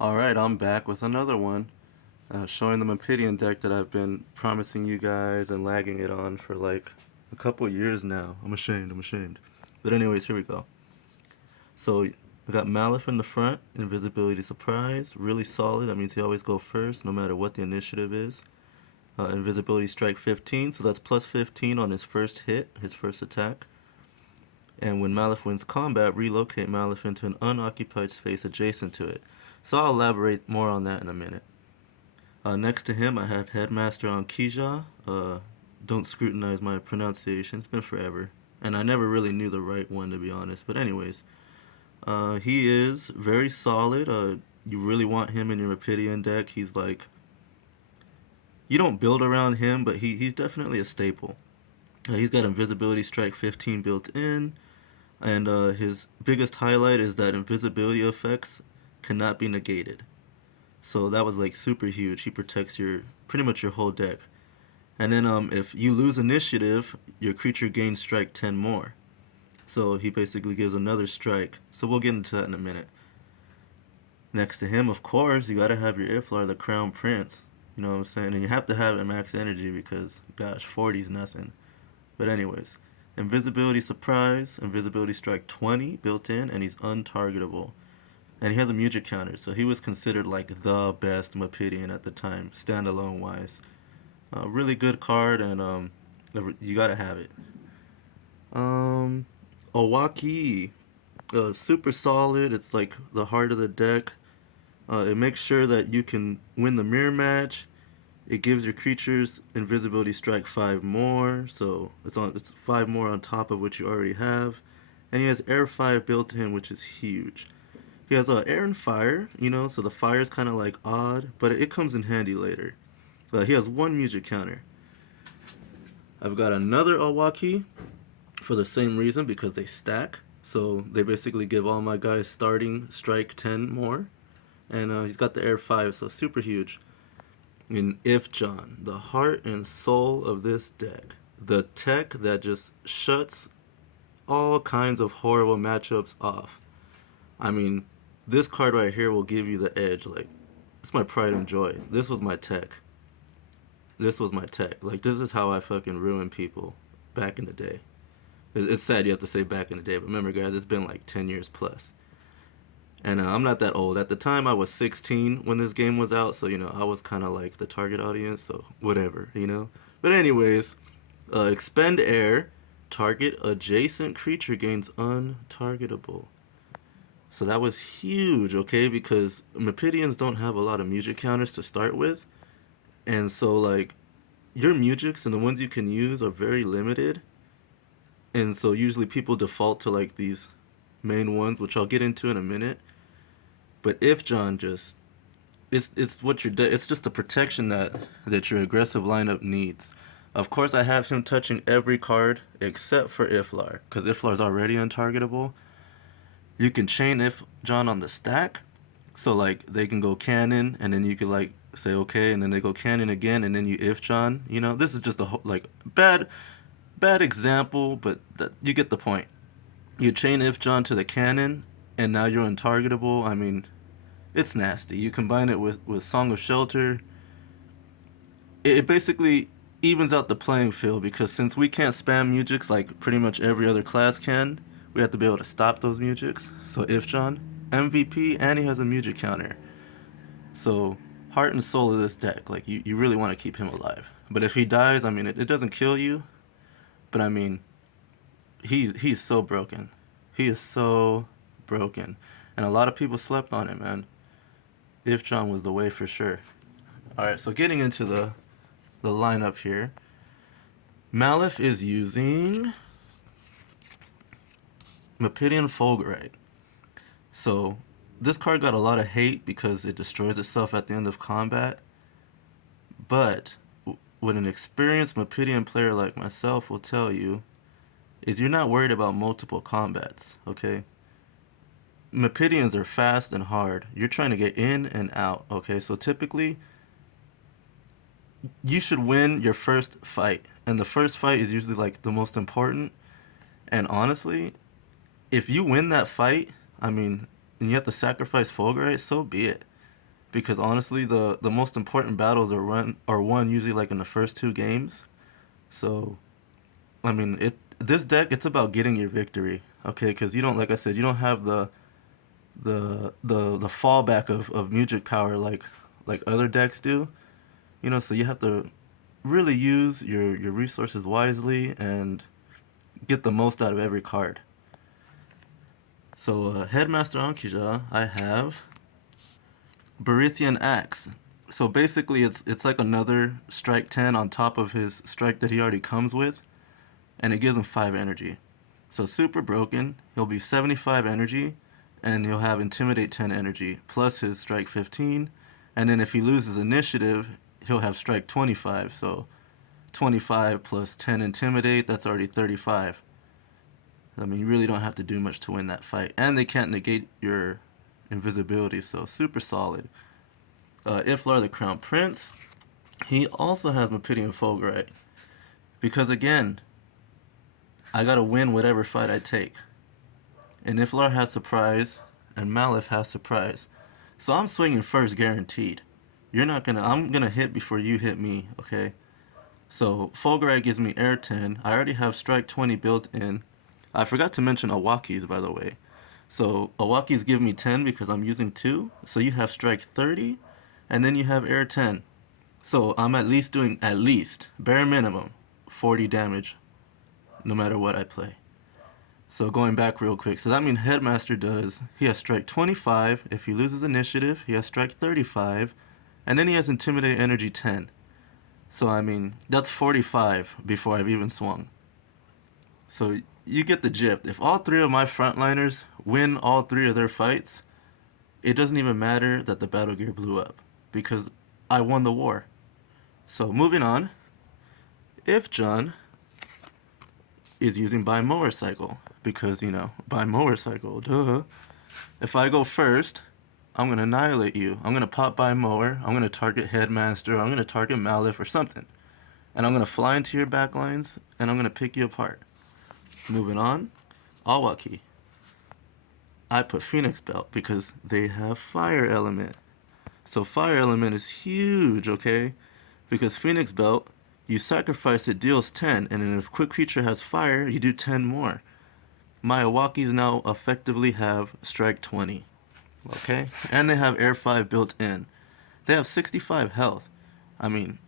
Alright, I'm back with another one, showing the Mipedian deck that I've been promising you guys and lagging it on for like a couple years now. I'm ashamed. But anyways, here we go. So, I got Malif in the front, Invisibility Surprise, really solid. That means he always go first, no matter what the initiative is. Invisibility Strike 15, so that's plus 15 on his first hit, his first attack. And when Malif wins combat, relocate Malif into an unoccupied space adjacent to it. So I'll elaborate more on that in a minute. Next to him, I have Headmaster on Kija. Don't scrutinize my pronunciation, it's been forever. And I never really knew the right one, to be honest. But, anyways, he is very solid. You really want him in your Mipedian deck. He's like, you don't build around him, but he's definitely a staple. He's got Invisibility Strike 15 built in. And his biggest highlight is that invisibility effects cannot be negated. So that was like super huge. He protects your pretty much your whole deck. And then if you lose initiative, your creature gains strike 10 more. So he basically gives another strike. So we'll get into that in a minute. Next to him, of course, you gotta have your Iflar, the Crown Prince. You know what I'm saying? And you have to have it at max energy because, gosh, 40 is nothing. But anyways, Invisibility Surprise, Invisibility Strike 20 built in, and he's untargetable. And he has a music counter, so he was considered like the best Mipedian at the time, standalone wise. Really good card, and you gotta have it. Um, Owaki, super solid. It's like the heart of the deck. It makes sure that you can win the mirror match. It gives your creatures invisibility strike 5 more, so it's 5 more on top of what you already have. And he has air 5 built in, which is huge. He has air and fire, so the fire is kind of like odd, but it comes in handy later. He has one music counter. I've got another Owaki for the same reason because they stack. So they basically give all my guys starting strike 10 more. And he's got the air 5, so super huge. And If John, the heart and soul of this deck. The tech that just shuts all kinds of horrible matchups off. I mean, this card right here will give you the edge. Like, it's my pride and joy. This was my tech. This was my tech. Like, this is how I fucking ruined people back in the day. It's sad you have to say back in the day, but remember, guys, it's been like 10 years plus. And I'm not that old. At the time, I was 16 when this game was out, so, I was kind of like the target audience, so whatever. But, anyways, expend air, target adjacent creature gains untargetable. So that was huge, okay? Because Mephidians don't have a lot of music counters to start with. And so, like, your musics and the ones you can use are very limited. And so, usually people default to, like, these main ones, which I'll get into in a minute. But if John just. It's what it's just the protection that your aggressive lineup needs. Of course, I have him touching every card except for Iflar, because Iflar's already untargetable. You can chain If John on the stack, so like they can go cannon, and then you could like say okay, and then they go cannon again, and then you If John. This is just a like bad example, but you get the point. You chain If John to the cannon, and now you're untargetable. I mean, it's nasty. You combine it with Song of Shelter. It basically evens out the playing field because since we can't spam mujiks like pretty much every other class can, we have to be able to stop those mujiks. So if John, MVP, and he has a mujic counter. So heart and soul of this deck, like you really want to keep him alive. But if he dies, I mean it doesn't kill you, but I mean he's so broken. He is so broken. And a lot of people slept on him, man. If John was the way for sure. Alright, so getting into the lineup here. Malif is using Mipedian Fulgurite. So this card got a lot of hate because it destroys itself at the end of combat. But what an experienced Mipedian player like myself will tell you is you're not worried about multiple combats, okay? Mipedians are fast and hard. You're trying to get in and out, okay? So typically, you should win your first fight. And the first fight is usually like the most important. And honestly, if you win that fight, I mean, and you have to sacrifice Fulgurite, so be it. because honestly, the most important battles are won usually like in the first two games. So I mean, this deck, it's about getting your victory, okay? Because you don't, like I said, you don't have the fallback of music power like other decks do, you know. So you have to really use your resources wisely and get the most out of every card. So Headmaster Ankija, I have Barithian Axe. So basically, it's like another strike 10 on top of his strike that he already comes with, and it gives him 5 energy. So super broken, he'll be 75 energy, and he'll have Intimidate 10 energy, plus his Strike 15, and then if he loses Initiative, he'll have Strike 25, so 25 plus 10 Intimidate, that's already 35. I mean, you really don't have to do much to win that fight. And they can't negate your invisibility, so super solid. Iflar the Crown Prince, he also has Mephidian Fulgurite. Because again, I gotta win whatever fight I take. And Iflar has Surprise, and Malif has Surprise. So I'm swinging first guaranteed. I'm gonna hit before you hit me, okay? So Fulgurite gives me Air 10. I already have Strike 20 built in. I forgot to mention Awaki's, by the way. So Awaki's give me 10 because I'm using 2. So you have Strike 30, and then you have Air 10. So I'm at least doing, bare minimum, 40 damage, no matter what I play. So going back real quick, so that means Headmaster he has Strike 25. If he loses Initiative, he has Strike 35. And then he has Intimidate Energy 10. So I mean, that's 45 before I've even swung. So you get the gist. If all 3 of my frontliners win all 3 of their fights, it doesn't even matter that the battle gear blew up, because I won the war. So moving on, if John is using by mower cycle, because you know, by mower cycle, duh. If I go first, I'm gonna annihilate you. I'm gonna pop by mower, I'm gonna target Headmaster, I'm gonna target Malif or something. And I'm gonna fly into your backlines and I'm gonna pick you apart. Moving on, Awaki. I put Phoenix Belt because they have fire element. So fire element is huge, okay? Because Phoenix Belt, you sacrifice it, deals 10, and then if quick creature has fire, you do 10 more. My Awakis now effectively have Strike 20, okay? And they have Air 5 built in. They have 65 health. I mean,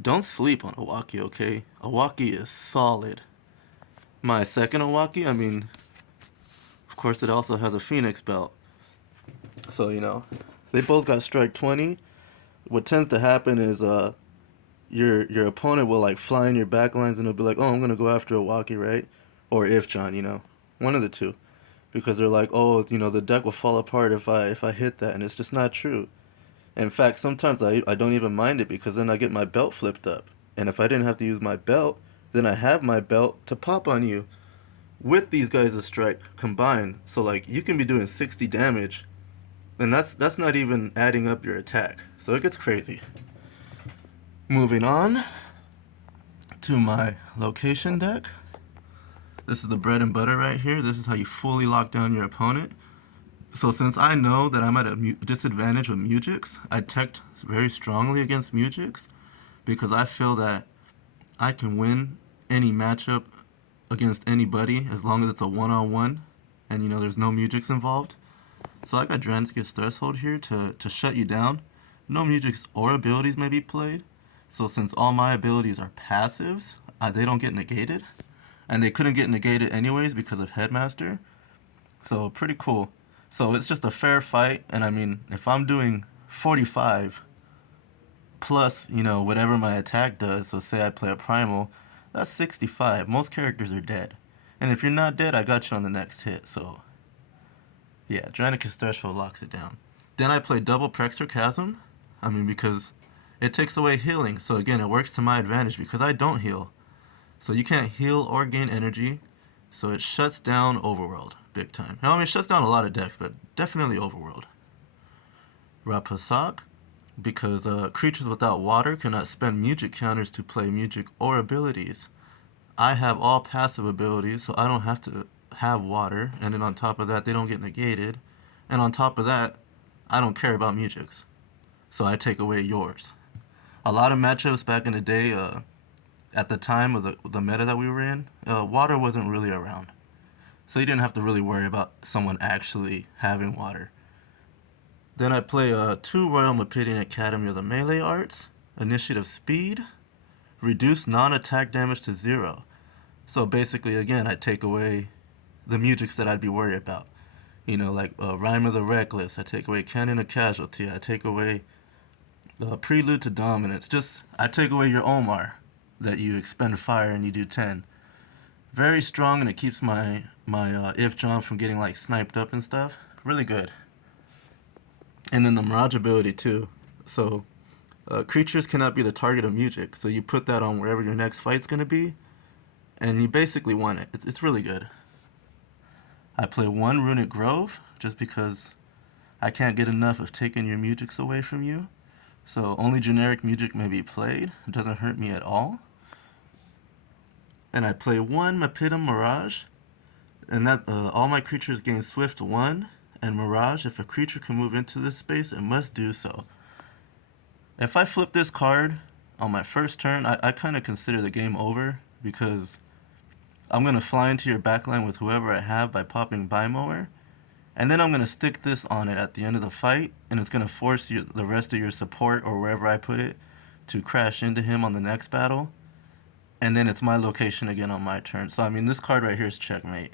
don't sleep on Awaki, okay? Awaki is solid. My second Awaki, I mean, of course it also has a Phoenix Belt. So, you know, they both got Strike 20. What tends to happen is your opponent will like fly in your backlines and they'll be like, oh, I'm gonna go after Awaki, right? Or if John, you know, one of the two, because they're like, oh, you know, the deck will fall apart if I hit that, and it's just not true. In fact, sometimes I don't even mind it because then I get my belt flipped up, and if I didn't have to use my belt, then I have my belt to pop on you with these guys' strike combined. So like you can be doing 60 damage, and that's not even adding up your attack. So it gets crazy. Moving on to my location deck. This is the bread and butter right here. This is how you fully lock down your opponent. So since I know that I'm at a disadvantage with Mujix, I teched very strongly against Mujix because I feel that I can win any matchup against anybody as long as it's a one-on-one and you know there's no Mujix involved. So I got Dransky's Threshold here to shut you down. No Mujix or abilities may be played. So since all my abilities are passives, they don't get negated. And they couldn't get negated anyways because of Headmaster. So pretty cool. So it's just a fair fight. And I mean, if I'm doing 45 plus, you know, whatever my attack does, so say I play a Primal, that's 65. Most characters are dead. And if you're not dead, I got you on the next hit. So yeah, Dranicus Threshold locks it down. Then I play double Prexor Chasm. I mean, because it takes away healing. So again, it works to my advantage because I don't heal. So you can't heal or gain energy. So it shuts down Overworld big time. I mean, it shuts down a lot of decks, but definitely Overworld. Rapasak, because creatures without water cannot spend Mujic counters to play Mujic or abilities. I have all passive abilities, so I don't have to have water. And then on top of that, they don't get negated. And on top of that, I don't care about Mujics. so I take away yours. A lot of matchups back in the day, at the time of the meta that we were in, water wasn't really around. So you didn't have to really worry about someone actually having water. Then I play 2 Royal Mipedian Academy of the Melee Arts, Initiative Speed, reduce non-attack damage to 0. So basically, again, I take away the musics that I'd be worried about. You know, like Rhyme of the Reckless, I take away Cannon of Casualty, I take away Prelude to Dominance. Just, I take away your Omar, that you expend fire and you do 10. Very strong, and it keeps my if John from getting like sniped up and stuff. Really good. And then the Mirage ability too. So creatures cannot be the target of music, so you put that on wherever your next fight's gonna be, and you basically won it. It's really good. I play 1 Runic Grove just because I can't get enough of taking your musics away from you. So only generic music may be played. It doesn't hurt me at all. And I play 1 Mipedian Mirage, and that all my creatures gain Swift 1 and Mirage. If a creature can move into this space, it must do so. If I flip this card on my first turn, I kind of consider the game over because I'm going to fly into your backline with whoever I have by popping Bimower, and then I'm going to stick this on it at the end of the fight, and it's going to force the rest of your support, or wherever I put it, to crash into him on the next battle. And then it's my location again on my turn. So, I mean, this card right here is checkmate.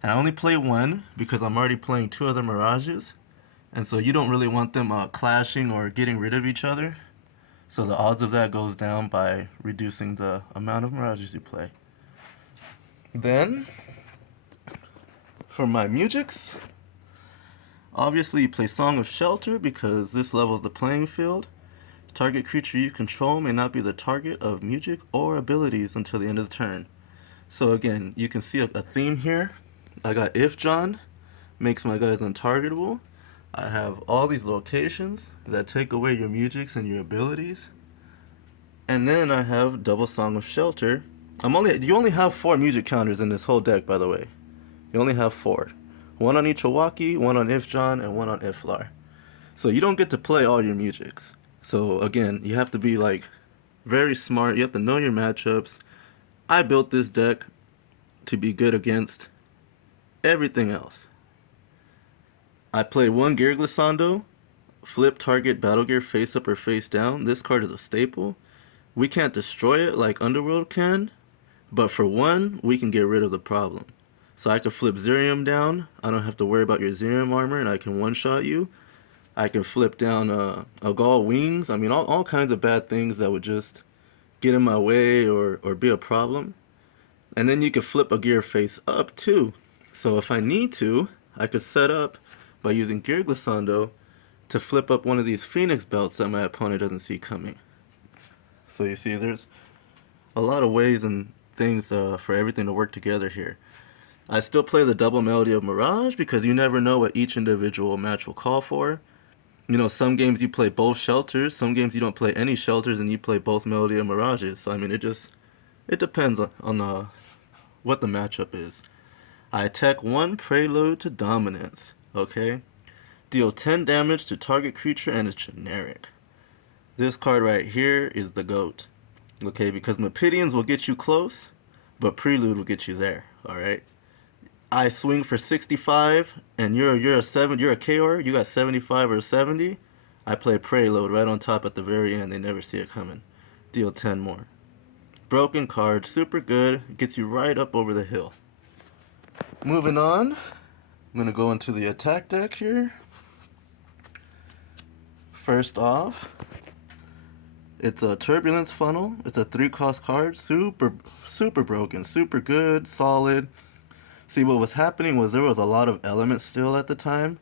And I only play 1 because I'm already playing 2 other Mirages. And so you don't really want them clashing or getting rid of each other. So the odds of that goes down by reducing the amount of Mirages you play. Then, for my musics, obviously you play Song of Shelter because this levels the playing field. Target creature you control may not be the target of music or abilities until the end of the turn. So again, you can see a theme here. I got If John, makes my guys untargetable. I have all these locations that take away your musics and your abilities. And then I have double Song of Shelter. You only have 4 music counters in this whole deck, by the way. You only have 4. 1 on each Ichawaki, 1 on If John, and 1 on Iflar. So you don't get to play all your musics. So again, you have to be like very smart. You have to know your matchups. I built this deck to be good against everything else. I play 1 Gear Glissando, flip target battle gear face up or face down. This card is a staple. We can't destroy it like Underworld can, but for 1, we can get rid of the problem. So I can flip Zerium down. I don't have to worry about your Zerium armor, and I can one-shot you. I can flip down Agal Wings. I mean, all kinds of bad things that would just get in my way or be a problem. And then you can flip a gear face up too. So if I need to, I could set up by using Gear Glissando to flip up one of these Phoenix belts that my opponent doesn't see coming. So you see, a lot of ways and things for everything to work together here. I still play the double Melody of Mirage because you never know what each individual match will call for. You know, some games you play both shelters, some games you don't play any shelters and you play both Melody and Mirages. So I mean, it depends on what the matchup is. I attack 1 Prelude to Dominance, okay? Deal 10 damage to target creature and it's generic. This card right here is the GOAT, okay? Because Mipedians will get you close, but Prelude will get you there, alright? I swing for 65, and you're a KOR, you got 75 or 70. I play Prelude right on top at the very end. They never see it coming. Deal 10 more. Broken card, super good. Gets you right up over the hill. Moving on, I'm going to go into the attack deck here. First off, it's a Turbulence Funnel. It's a 3-cost card. Super broken. Super good, solid. See, what was happening was there was a lot of elements still at the time.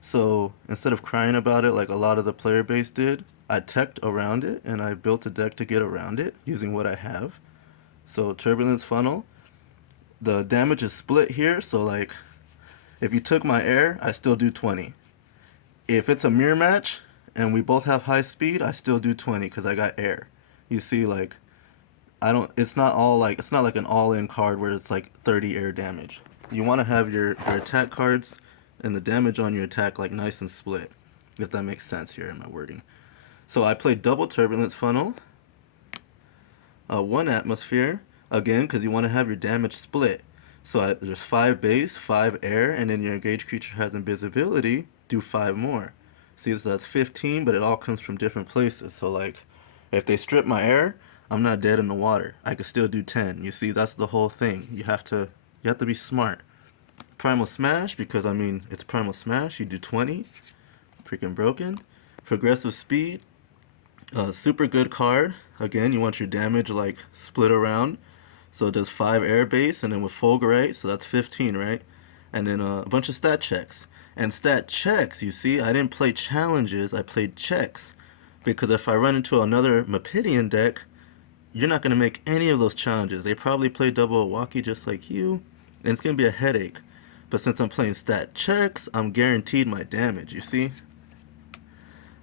So instead of crying about it like a lot of the player base did, I teched around it and I built a deck to get around it using what I have. So Turbulence Funnel. The damage is split here. So like if you took my air, I still do 20. If it's a mirror match and we both have high speed, I still do 20 because I got air. You see, like it's not like an all-in card where it's like 30 air damage. You want to have your attack cards and the damage on your attack like nice and split, if that makes sense here in my wording. So I play double Turbulence Funnel, one Atmosphere, again, because you want to have your damage split. So there's 5 base, 5 air, and then your engaged creature has invisibility, do 5 more. See, so that's 15, but it all comes from different places. So like, if they strip my air, I'm not dead in the water. I could still do 10. You see, that's the whole thing. You have to be smart. Primal Smash, because I mean, it's Primal Smash, you do 20. Freaking broken. Progressive Speed, super good card. Again, you want your damage like split around. So it does 5 air base, and then with Fulgurite, so that's 15, right? And then a bunch of stat checks. And stat checks, you see, I didn't play challenges, I played checks. Because if I run into another Mipedian deck, you're not going to make any of those challenges. They probably play double Walkie just like you, and it's going to be a headache. But since I'm playing stat checks, I'm guaranteed my damage, you see?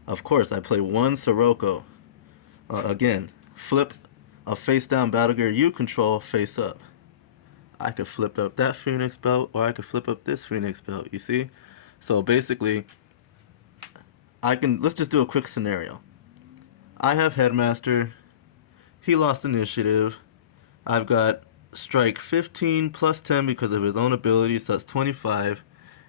Of course, I play one Sirocco. Again, flip a face down battle gear you control face up. I could flip up that Phoenix belt, or I could flip up this Phoenix belt, you see? So basically, let's just do a quick scenario. I have Headmaster, he lost initiative, I've got strike 15 plus 10 because of his own ability, so that's 25.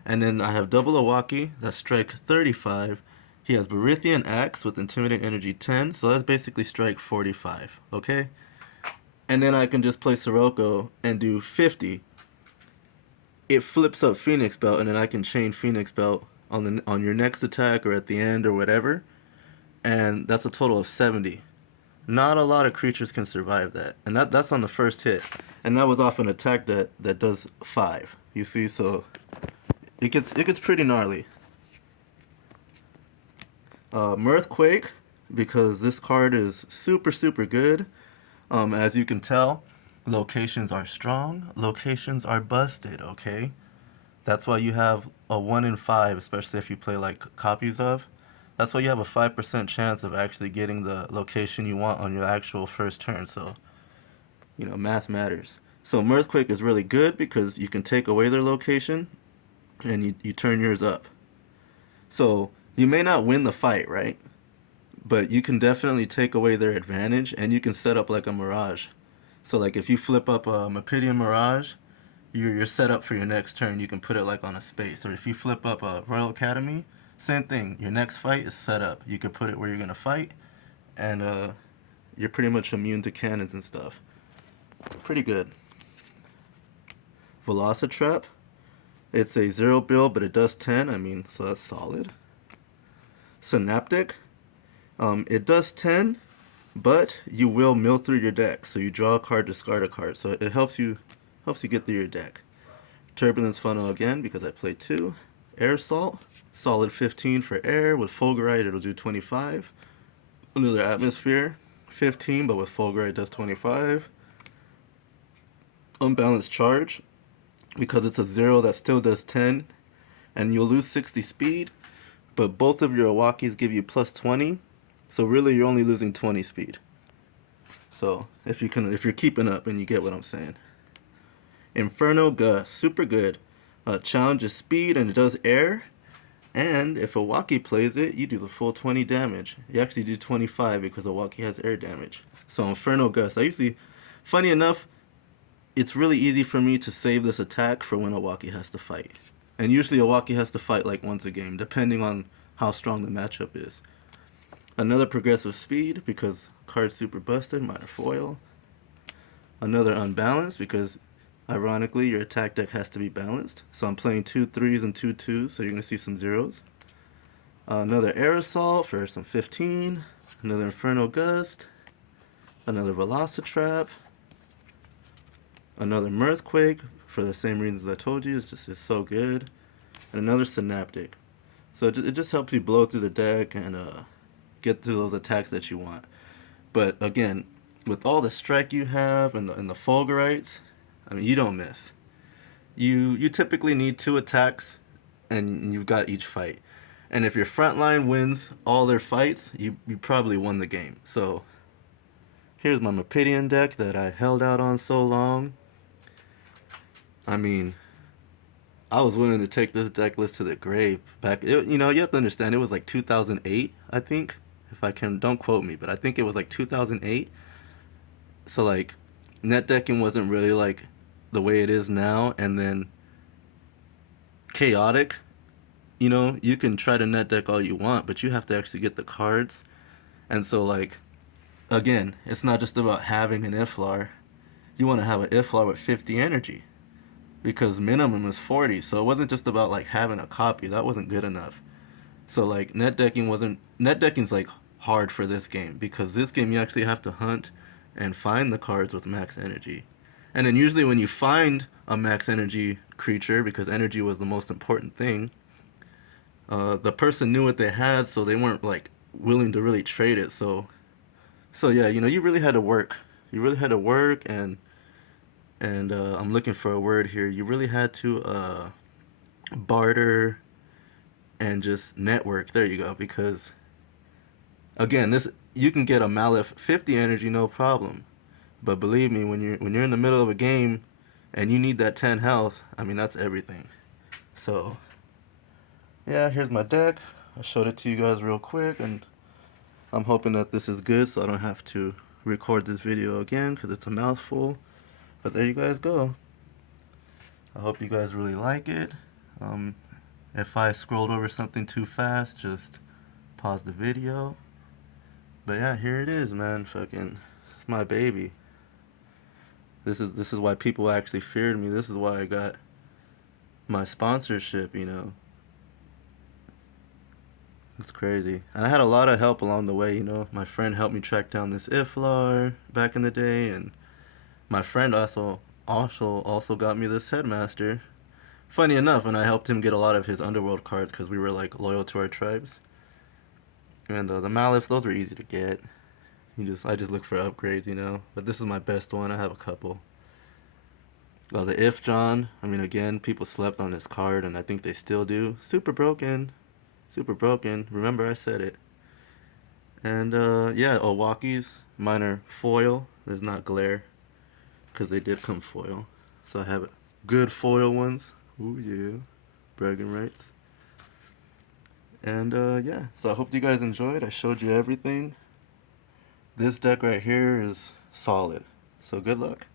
And then I have double Owaki, that's strike 35. He has Barithian Axe with Intimidating Energy 10, so that's basically strike 45, okay? And then I can just play Sirocco and do 50. It flips up Phoenix Belt, and then I can chain Phoenix Belt on your next attack or at the end or whatever, and that's a total of 70. Not a lot of creatures can survive that, and that's on the first hit, and that was off an attack that does 5. You see, so it gets pretty gnarly. Mirthquake, because this card is super super good. As you can tell, locations are strong, locations are busted. Okay, that's why you have a 1 in 5, especially if you play like copies of. That's why you have a 5% chance of actually getting the location you want on your actual first turn. So, math matters. So Mirthquake is really good because you can take away their location and you turn yours up. So you may not win the fight, right? But you can definitely take away their advantage and you can set up like a Mirage. So like if you flip up a Mipedian Mirage, you're set up for your next turn. You can put it like on a space. Or if you flip up a Royal Academy, same thing. Your next fight is set up. You can put it where you're gonna fight, and you're pretty much immune to cannons and stuff. Pretty good. Velocitrap. It's a 0 build, but it does 10. I mean, so that's solid. Synaptic. It does 10, but you will mill through your deck. So you draw a card, discard a card. So it helps you get through your deck. Turbulence Funnel again because I played 2. Air Salt. Solid 15 for air. With Fulgurite, it'll do 25. Another Atmosphere. 15, but with Fulgurite, it does 25. Unbalanced Charge. Because it's a 0 that still does 10. And you'll lose 60 speed. But both of your Awakis give you plus 20. So really, you're only losing 20 speed. So if you're keeping up, and you get what I'm saying. Inferno Gust. Super good. Challenges speed, and it does air. And if Owaki plays it, you do the full 20 damage. You actually do 25 because Owaki has air damage. So Inferno Gust. Funny enough, it's really easy for me to save this attack for when Owaki has to fight. And usually Owaki has to fight like once a game, depending on how strong the matchup is. Another Progressive Speed because card's super busted, minor foil. Another Unbalanced because ironically, your attack deck has to be balanced. So I'm playing 2 3s and 2 2s, so you're going to see some 0s. Another Air Assault for some 15. Another Inferno Gust. Another Velocitrap. Another Mirthquake for the same reasons I told you. It's so good. And another Synaptic. So it just helps you blow through the deck and get through those attacks that you want. But again, with all the strike you have and the Fulgurites, I mean, you don't miss. You typically need 2 attacks, and you've got each fight. And if your front line wins all their fights, you probably won the game. So here's my Mipedian deck that I held out on so long. I mean, I was willing to take this deck list to the grave back. You have to understand, it was like 2008, I think, If I can, don't quote me, but I think it was like 2008. So like, net decking wasn't really like the way it is now, and then chaotic. You know, you can try to net deck all you want, but you have to actually get the cards. And so like, again, it's not just about having an Iflar. You want to have an Iflar with 50 energy because minimum is 40. So it wasn't just about like having a copy. That wasn't good enough. So like net decking's like hard for this game because this game you actually have to hunt and find the cards with max energy. And then usually when you find a max energy creature, because energy was the most important thing, the person knew what they had, so they weren't like willing to really trade it. So yeah, you know, you really had to work. You really had to work, and I'm looking for a word here. You really had to barter and just network. There you go. Because again, this you can get a Malif 50 energy no problem, but believe me, when you're in the middle of a game and you need that 10 health, I mean that's everything. So yeah, here's my deck. I showed it to you guys real quick, and I'm hoping that this is good so I don't have to record this video again because it's a mouthful. But there you guys go. I hope you guys really like it. Um, if I scrolled over something too fast, just pause the video. But yeah, here it is, man. Fucking, it's my baby. This is why people actually feared me. This is why I got my sponsorship. You know, it's crazy. And I had a lot of help along the way. You know, my friend helped me track down this Iflar back in the day, and my friend also got me this headmaster. Funny enough, and I helped him get a lot of his underworld cards because we were like loyal to our tribes. And the Malif, those were easy to get. I just look for upgrades, you know. But this is my best one. I have a couple. The If John. I mean, again, people slept on this card, and I think they still do. Super broken, super broken. Remember, I said it. And yeah, Owaki's. Mine are foil. There's not glare because they did come foil. So I have good foil ones. Ooh yeah, bragging rights. And yeah, so I hope you guys enjoyed. I showed you everything. This deck right here is solid. So good luck.